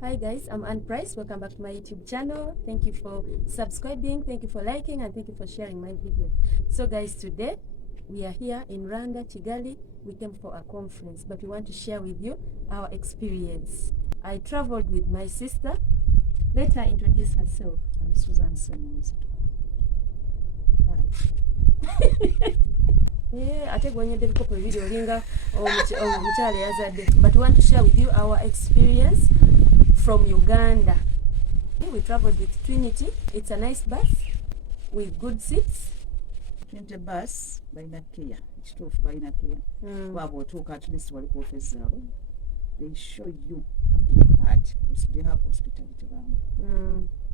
Hi guys, I'm Ann Price. Welcome back to my YouTube channel. Thank you for subscribing, thank you for liking, and thank you for sharing my video. So guys, today we are here in Rwanda, Kigali. We came for a conference, but we want to share with you our experience. I traveled with my sister. Let her introduce herself. I'm Susan Samuels. Yeah, ate gwanyedde ebikopo bibiri olinga omukyala yazadde. But we want to share with you our experience from Uganda. We traveled with Trinity. It's a nice bus with good seats. Trinity bus balina care. Ekituufu balina care. Kuba bw'otuuka at least wali ku office zaabwe. They show you at they have hospitality bambi.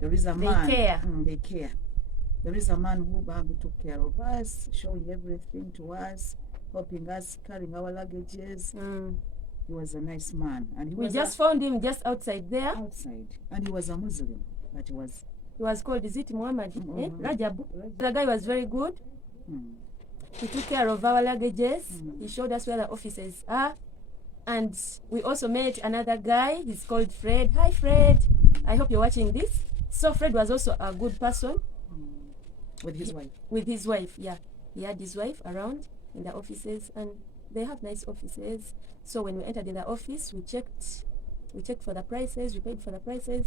There is a man. They care. They care. There is a man who bambi took care of us, showing everything to us, helping us, carrying our luggages. He was a nice man, and we just found him just outside there. Outside, and he was a Muslim, but he was called, is it Muhammad? Rajabu. The guy was very good. He took care of our luggages. He showed us where the offices are, and we also met another guy. He's called Fred. Hi, Fred. I hope you're watching this. So Fred was also a good person. With his wife. With his wife, yeah. He had his wife around in the offices, and they have nice offices. So when we entered in the office, we checked for the prices, we paid for the prices.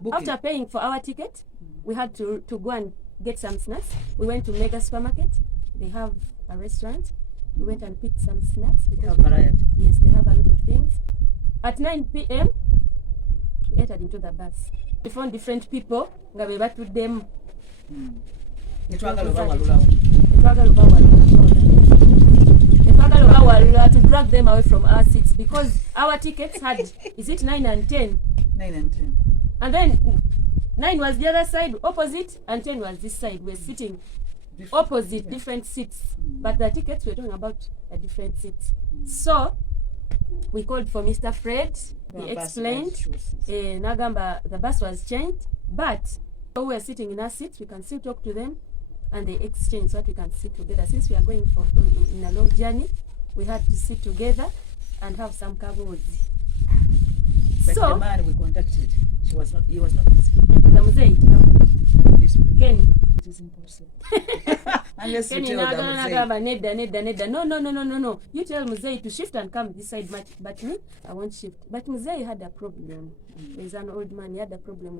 Booking. After paying for our ticket, we had to go and get some snacks. We went to Mega Supermarket. They have a restaurant. We went and picked some snacks. They have variety. Yes, they have a lot of things. At 9 p.m., we entered into the bus. We found different people. We went with them. To drag them away from our seats because our tickets had, is it 9 and 10? 9 and 10. And then 9 was the other side, opposite, and 10 was this side. We're sitting opposite, different seats. But the tickets, we're talking about a different seats. So we called for Mr. Fred. He explained, Nagamba, the bus was changed, but we were sitting in our seats, we can still talk to them, and they exchanged so that we can sit together. Since we are going for in a long journey, we had to sit together and have some kabos. But so the man we contacted, he was not busy. The Muzei, no. Ken. It is impossible. Unless you tell the Muzei. No. You tell Muzei to shift and come this side, but me, I won't shift. But Muzei had a problem. There's an old man, he had a problem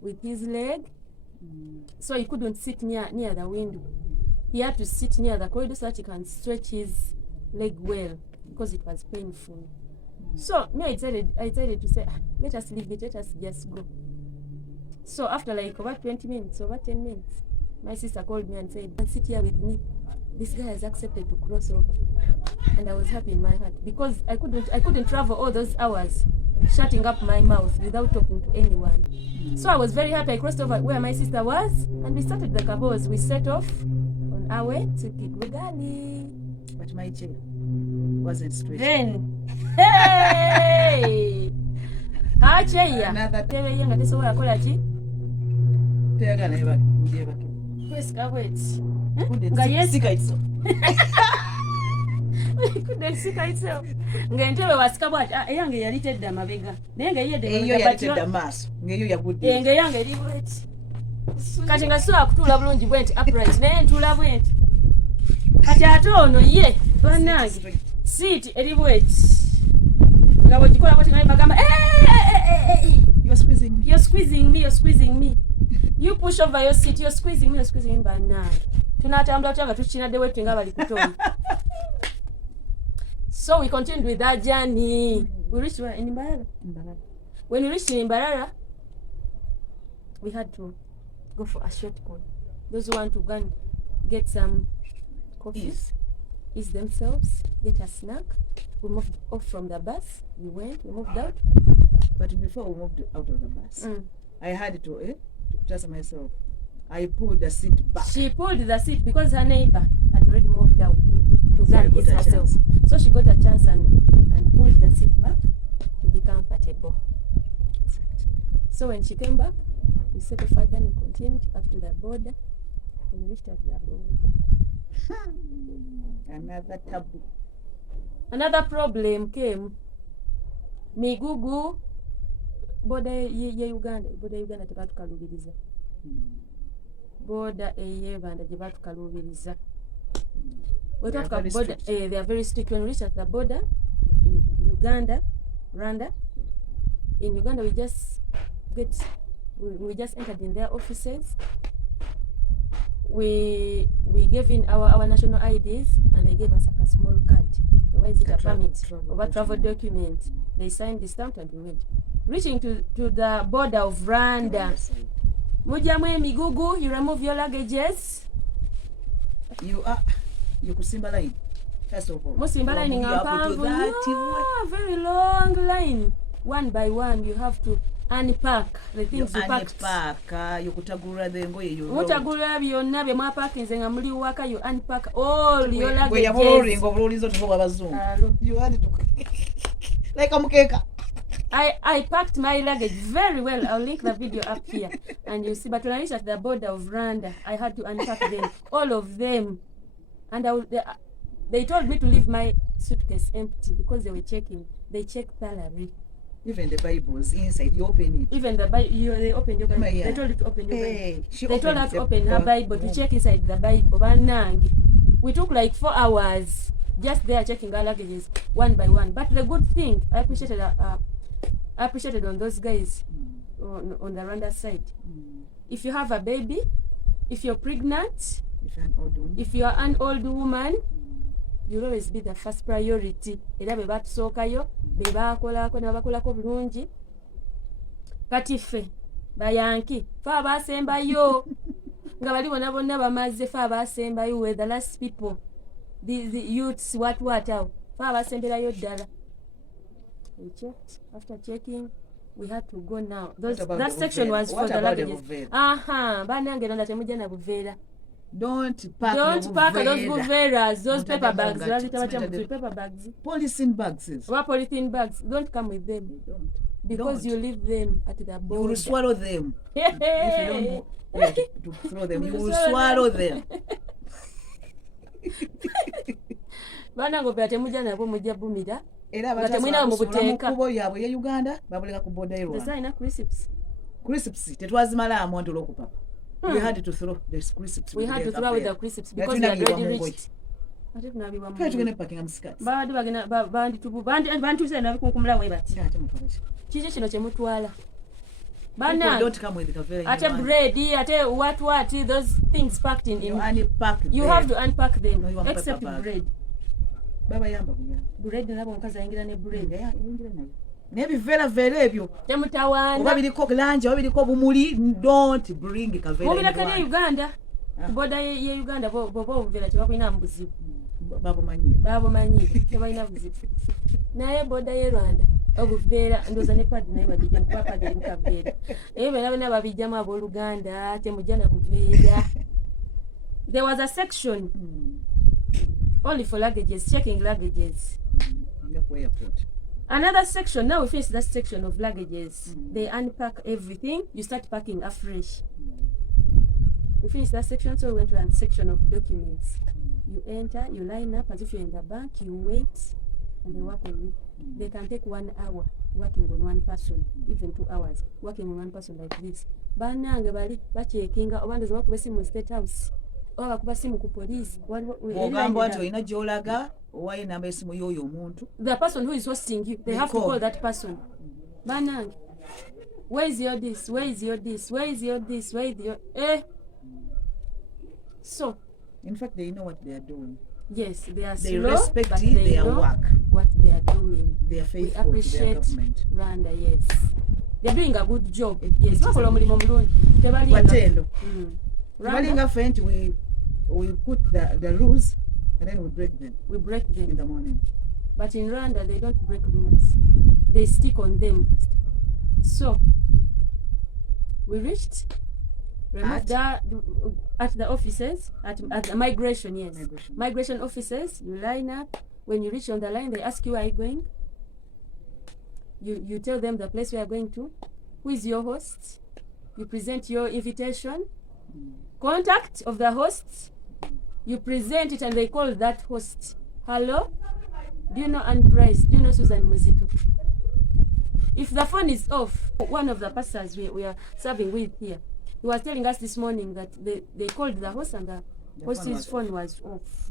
with his leg. So he couldn't sit near the window. He had to sit near the corridor so that he can stretch his leg well because it was painful. So me, I decided to say, let us leave it, let us just go. So after like over 20 minutes, over 10 minutes, my sister called me and said, sit here with me. This guy has accepted to cross over. And I was happy in my heart because I couldn't travel all those hours shutting up my mouth without talking to anyone. So I was very happy. I crossed over where my sister was and we started the cabos. We set off on our way to Kigali. But my chair wasn't straight. Then, hey! How chair? Another TV yenga tesobola kola ki? Tegala eba ndiye bake. Kweska wait. Nga yesika itso. Couldn't see itself. Nga entebe wasika bwati eyange yali tedda mabega. Naye nga yedde eyo yali tedda maaso. Ngeyo yagudde. Nga yange eri bweti. Kati nga sobola kutuula bulungi bwenti upright. Naye ntuula bwenti. Kati ate ono ye bannange seat eri bweti. Nga bwegikola bweti naye bagamba You're squeezing me. You push over your seat, you're squeezing me bannange. Tunatambula tutanga tukinadde wetu nga bali kutonda. So we continued with that journey. We reached in Mbarara. When we reached in Mbarara, we had to go for a short call. Those who want to go and get some coffee, ease themselves, get a snack. We moved off from the bus. We moved out. But before we moved out of the bus, I had to trust myself. I pulled the seat back. She pulled the seat because her neighbor had already moved out to go and ease herself. So she got a chance and pulled the seat back to be comfortable. So when she came back, we set off again and continued up to the border. We reached at the border. Another taboo. Another problem came. Migugu boda ye Uganda, boda Uganda tebatukalubiriza. Boda ye Rwanda gye batukalubiriza. We talk about border, they are very strict. When we reach at the border, Uganda, Rwanda, in Uganda we just entered in their offices. We gave in our national IDs and they gave us like a small card. Why is it a permit or a travel document? They signed the stamp and we went. Reaching to the border of Rwanda. Mujamu emigugu, you remove your luggages. You kusimba line. First of all. Musimba line very long line. One by one you have to unpack the things you packed. You kutagura the ngoye you. Mutagura byonna bye mwapakinze nga muli waka you unpack all your luggages. Bwe yaboring obulizo tukoba bazungu. You had to like a mukeka. I packed my luggage very well. I'll link the video up here and you see. But when I reached at the border of Rwanda, I had to unpack them, all of them, and they told me to leave my suitcase empty because they were checking. They checked thoroughly. Even the Bibles inside, you open it. Even the Bible, they opened your Bible. They told you to open your Bible. They told her to open her Bible to check inside the Bible. We took like 4 hours just there checking our luggages one by one. But the good thing I appreciated on those guys on the Rwanda side. If you have a baby, if you're pregnant, if you are an old woman, you'll always be the first priority. Era bwe batusookayo be baakolako ne babakolako bulungi. Kati ffe bayanki fe abaasembayo nga bali bonna bamaze fe abaasembayo were the last people, the youths what awo fe abaasemberayo ddala. We checked. After checking, we had to go now. That section was for the luggages. Banange Rwanda temujja na buveera. Don't pack those buveeras, those paper bags. Paper bags. Polythene bags. What polythene bags? Don't come with them. Because you leave them at the border. You will swallow them. If you don't to throw them, you will swallow them. Banange pera temujja nabo mujja bumira. Era batamwina mu buteeka kubo yabwe ya Uganda babuleka ku border Rwanda. Designer crisps Tetwazimala amonto lokupapa. We had to throw the crisps. We had to throw with the crisps because we had already reached. Ate tunabiwa mu. Tugende packing am skirts. Bandi bagena bandi tubu bandi tuse na kunkumula we bati. Kiki kino kye mutwala. Bana don't come with kavera. Ate bread, ate what those things packed in. You have to unpack them except bread. Baba yamba buya. Bread nabo nkaza ingira ne bread. Ingira nayo. Nebiveera veera ebyo. Temutawana. Oba biriko lanje, oba biriko bumuli, don't bring kavera. Mubira kali Uganda. Boda ye Uganda bo buveera tebakwina mbuzibu. Babo manyi. Tebalina buzibu. Naye boda ye Rwanda. Obuveera ndoza ne pad naye bagijja mu papa de mukavera. Bana babijjamu abooluganda temujja na buveera. There was a section only for luggages, checking luggages. Another section, now we finish that section of luggages. They unpack everything, you start packing afresh. We finished that section, so we went to a section of documents. You enter, you line up as if you're in the bank, you wait, and they work on you. They can take 1 hour working on one person, even 2 hours working on one person like this. Banange bali bachekinga obandoza bakuba simu State House. Oba kuba simu ku police. Ogamba nti olina gy'olaga owaye namba esimu y'oyo omuntu. The person who is hosting you, they have to call that person. Banange, where is your this? Where is your this? Where is your this? Where is your So, in fact, they know what they are doing. Yes, they are They slow, respect but they their know work. What they are doing. They are We faithful to their appreciate government. Rwanda, yes. They are doing a good job. Yes, bakola omulimu mulungi. Watendo. Rwanda, Fent, we put the rules and then we break them. we break them. In the morning. But in Rwanda, they don't break rules. They stick on them. So, we reached at the offices, at the migration, yes. Migration offices, you line up. When you reach on the line, they ask you, where are you going? You tell them the place we are going to. Who is your host? You present your invitation. Contact of the host. You present it and they call that host. Hello? Do you know Anne Price? Do you know Susan Muzito? If the phone is off, one of the pastors we are serving with here, he was telling us this morning that they called the host and the host's phone was off.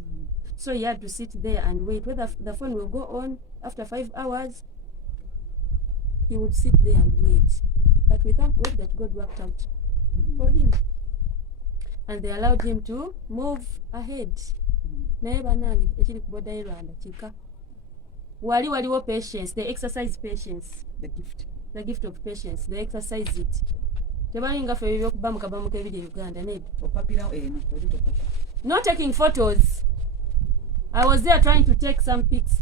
So he had to sit there and wait. Whether the phone will go on after 5 hours, he would sit there and wait. But we thank God that God worked out for him. And they allowed him to move ahead. Naye banange ekiri ku boda y'e Rwanda kika. Waliwo patience. They exercise patience. The gift of patience. They exercise it. Tebalinga ffe ebyokuba mu kabamuka ebiri e Uganda nedda. Not taking photos. I was there trying to take some pics,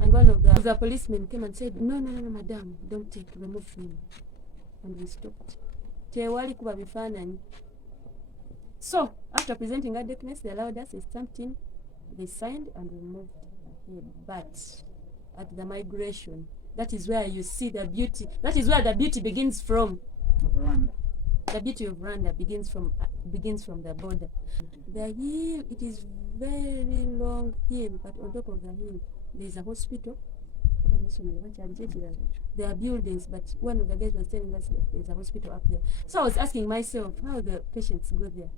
and one of the policemen came and said, no, madam, don't take, remove film. And we stopped. Tewali kuba bifaananyi. So, after presenting our documents, they allowed us, they stamped in, they signed, and we moved ahead. But at the migration, that is where you see the beauty. That is where the beauty begins from. The beauty of Rwanda begins from the border. The hill, it is very long hill, but on top of the hill, there is a hospital. There are buildings, but one of the guys was telling us that there is a hospital up there. So I was asking myself how the patients go there.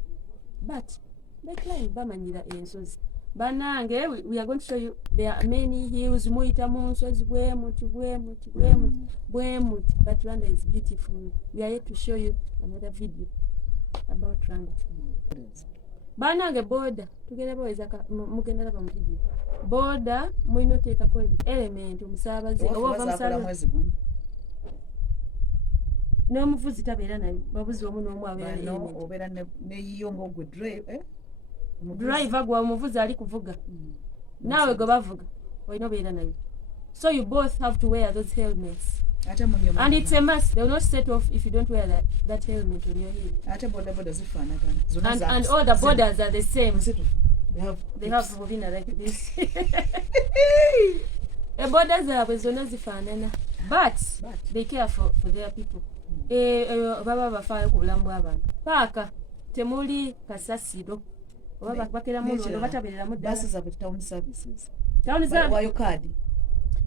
But they climb bamanyira ensozi. Banange, we are going to show you there are many hills, muita munsozi bwemuti. But Rwanda is beautiful. We are here to show you another video about Rwanda. Banange border, tugenda baweza mugenda laba mu video. Border mulina oteekako element omusaabaze oba musaabaze. N'omuvuzi tabeera nayo, babuzi omu n'omu abeera nayo. Obeera ne yiyongo gwe drive, driver gwa omuvuzi ali kuvuga. Naawe gwe bavuga, olina obeera nayo. So you both have to wear those helmets. And it's a must. They will not set off if you don't wear that helmet on your head. And all the borders are the same. They have movina like this. The borders are zona zifanana. But they care for their people. Baba bafaayo ku bulamu bw'abantu. Paaka temuli kasasiro. Oba bakera mu ndo bataberera mu buses of town services.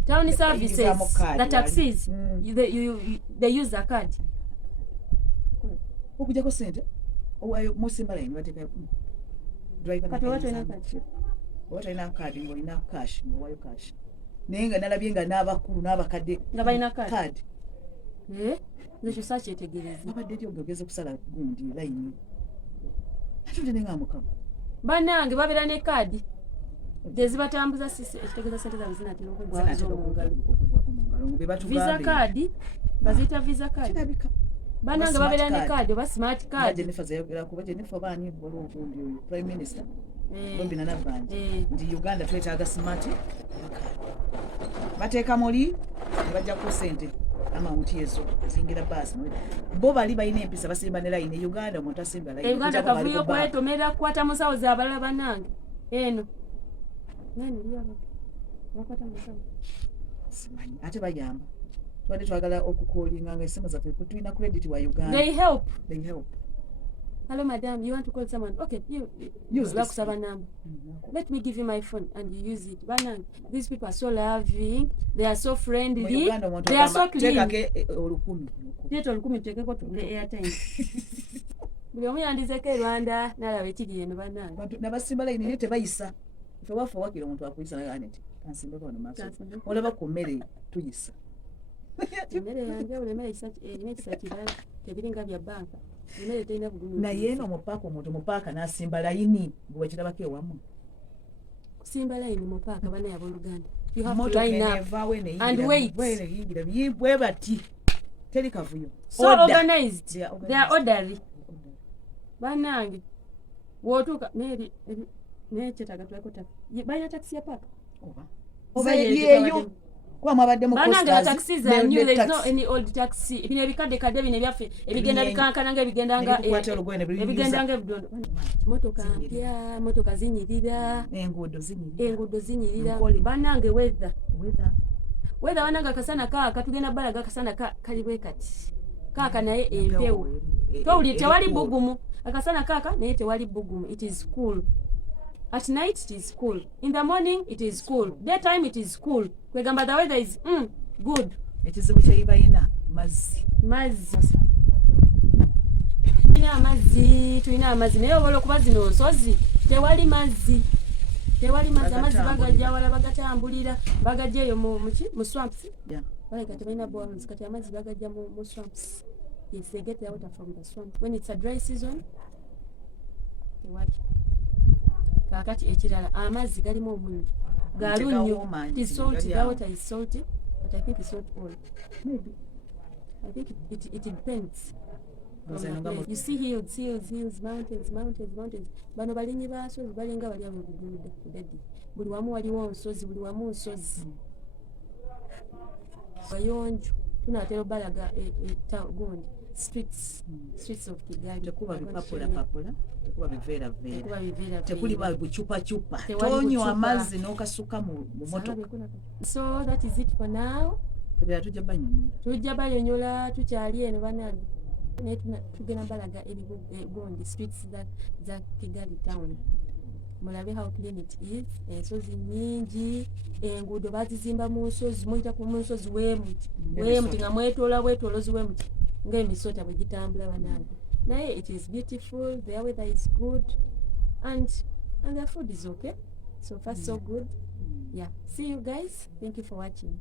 Town services, the taxis, they use a card. Okujako sente owayo musimba line bateka driver kati watu ina card. Watu ina card ngo ina cash ngo wayo cash. Nenga nalabye nga n'abakulu n'abakadde nga balina card. Nekyo sakyetegereza. Babadde ogeze kusala gundi line. Atudde nenga mukama. Banange babeera ne card. Dezibatambuza sisi ekitegeeza sente zaabwe zinatera okugwazo mu ngalo. Visa card, bazita visa card. Banange babeera ne card oba smart card. Jennifer zayogera kuba Jennifer baani bolo okundi oyo Prime Minister. Bombi na nabanje. Ndi Uganda twetaaga smart. Bateeka muli bajja ku sente amawunti ezo zingira basi. Bo bali bayina empisa basimba ne line Uganda omuntu asimba line. Uganda kavuyo kwetomera kukwata musawo z'abalala banange. Eno. Nani liyo wakwata musawo. Simanyi ate bayamba. Twali twagala okukolinga nga esimu zaffe tulina credit wa Uganda. They help. Hello madam, you want to call someone? Okay, you use this number. Let me give you my phone and you use it. Banang, these people are so loving, they are so friendly, they are so clean. Take olukumi tekeko tugule airtime. Buli omu yandizeko Rwanda nalaba ekiri eno banange. Nabasimba line ne tebayisa. Ife wafu wakira omuntu akuyisa na anet. Kansimba kwa maaso. Olaba ku mmere tuyisa. Mmere yange ulemere ekisakira tebiringa bya banka. Mmere tena bugumu. Na yeno mupaka omuntu mupaka nasimba line bwe kirabako ewamu. Kusimba line mupaka bana ya Uganda. You have to line up and wait. Bwe bati. Teri kavuyo. So organized. They are orderly. Banange. Wotuka neri nechetaga twakota. Bayina taxi ya paka. Oba yeyo. Kwa mwabadde mu Banange the taxis are new, there is no any old taxi. Ebine ebikadde kadde bine byaffe ebigenda bikankana ebigendanga ebidondo. Motoka mpya, motoka zinyirira, enguudo zinyirira. Banange weather banange akasana kaaka tugenda balaga akasana kali bwe kati. Kaaka naye empewo. Towuli tewali bugumu. Akasana kaaka naye tewali bugumu. It is cool. At night it is cool. In the morning it is cool. Daytime it is cool. Kwegamba the weather is good. ekizibu kyeyibalina mazzi tulina amazzi naye obola okuba zino nsozi tewali mazzi amazzi bagajja wala bagatambulira bagajja eyo mu swamps kati balina boreholes kati amazzi bagajja mu swamps. Yes, they get their water from the swamp. When it's a dry season tewali. Kakati ekirala amazzi galimu omunnyo galunyo. It is salty, the water is salty, but I think it's not all. Maybe. I think it depends. You see hills, mountains. Bano balinyi basozi balinga bali awo kudedi. Buli wamu waliwo nsozi, buli wamu nsozi. Bayonjo tunatera balaga gundi streets of Kigali. Tekuba bipapula tekuba biveera tekuli ba buchupa tonywa amazzi n'okasuka mu moto. So that is it for now. Tujja banyonyola tukyali eno banange naye tugenda balaga gundi streets za Kigali town. Mulabe how clean it is. Ensozi nyingi, enguudo bazizimba mu nsozi, muyita ku mu nsozi weemuti nga bwetolozi weemuti ng'emisota bwe gitambula banange. Naye it is beautiful, their weather is good, and their food is okay. So far so good. Yeah. See you guys. Thank you for watching.